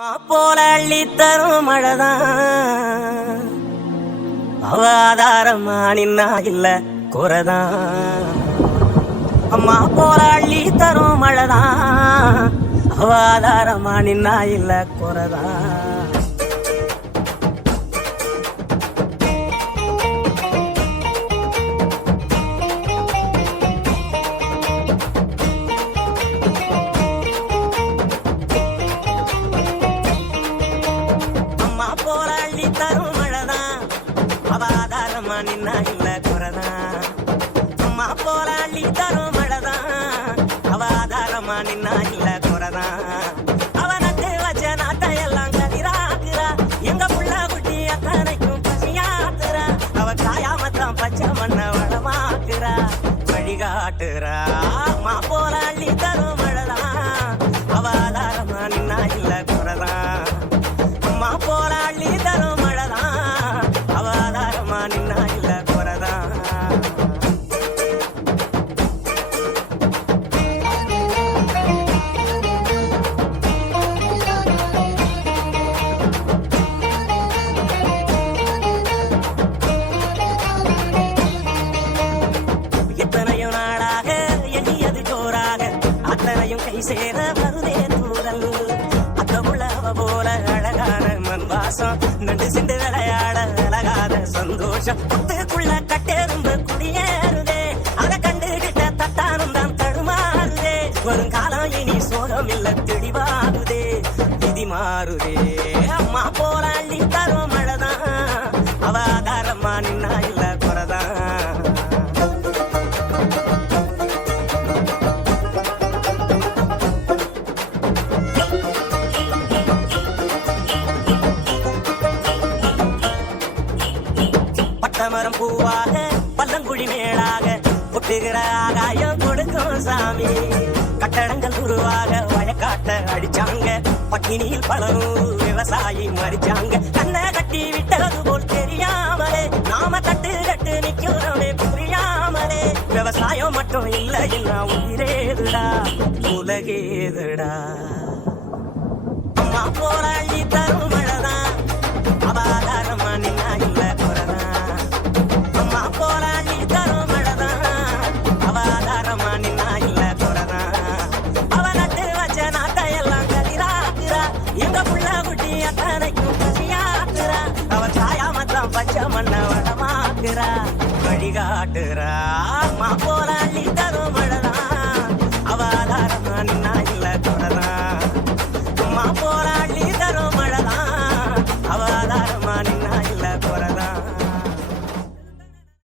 போல அள்ளி தரும் மழைதான் அவாதாரமா நின்னா இல்ல குறைதான். அம்மா போல அள்ளி தரும் மழைதான் அவாதாரமா நின்னா இல்ல குறைதான். தரும் மழைதான் அவாதாரமா நின்னா இல்ல குறைதான். அம்மா போல அள்ளி தரும் மழைதான் அவாதாரமா நின்னா இல்ல குறைதான். அவனுக்கு வச்ச நாட்டை எல்லாம் கதிராக்குறா, எங்க புள்ள குட்டி அத்தனைக்கும் பசியாக்குறா. அவ காயாமத்தான் பச்சை மண்ண வளமாக்குறா, வழிகாட்டுறா. அம்மா போல அள்ளி தரும் மழைதான் அவாதாரமா நின்னா இல்ல குறைதான். அம்மா போல அள்ளி தரும் எத்தனையும் நாளாக எண்ணியது ஜோராக அத்தனையும் கை சேர வருதே தூரல். அத்த உள்ளவ போல அழகான மண் வாசம் நண்டு சிண்டு விளையாட அழகாத சந்தோஷம் புத்துக்குள்ள கட்டெரும்பு குடியேறுதே. அதை கண்டுகிட்ட தட்டானும் தான் தடுமாறுதே. வருங்காலம் இனி சோகம் இல்ல தெளிவாகுதே, விதி மாறுதே. அம்மா போல அள்ளி தரும் மழைதான் அவாதாரமா நின்னா இல்ல குறைதான். பட்டமரம் பூவாக பல்லங்குழி மேலாக பொட்டுகிற ஆகாயம் கொடுக்கும் சாமி. கட்டடங்கள் உருவாக வயக்காட்ட அடிச்சாங்க, பட்டினியில் பலரும் விவசாயி மறிச்சாங்க. கண்ணை கட்டி விட்டது போல் தெரியாமலே நாம கட்டு கட்டு நிக்கிறோமே புரியாமலே. விவசாயம் மட்டும் இல்ல இல்ல உயிரேதுடா உலகேதுடா. அம்மா போல அள்ளி தரும் மழைதான் அவாதாரமா நின்னா இல்ல குறைதான். அம்மா போல அள்ளி தரும் மழைதான் அவாதாரமா நின்னா இல்ல குறைதான். அவ நட்டு வச்ச நாட்டை எல்லாம் கதிராக்குறா, எங்க புள்ள குட்டி அத்தனைக்கும் பசியாக்குறா. அவ சாயாமத்தான் பச்சை மண்ண வளமாக்குறா, வழிகாட்டுறா. அம்மா போல அள்ளி தரும்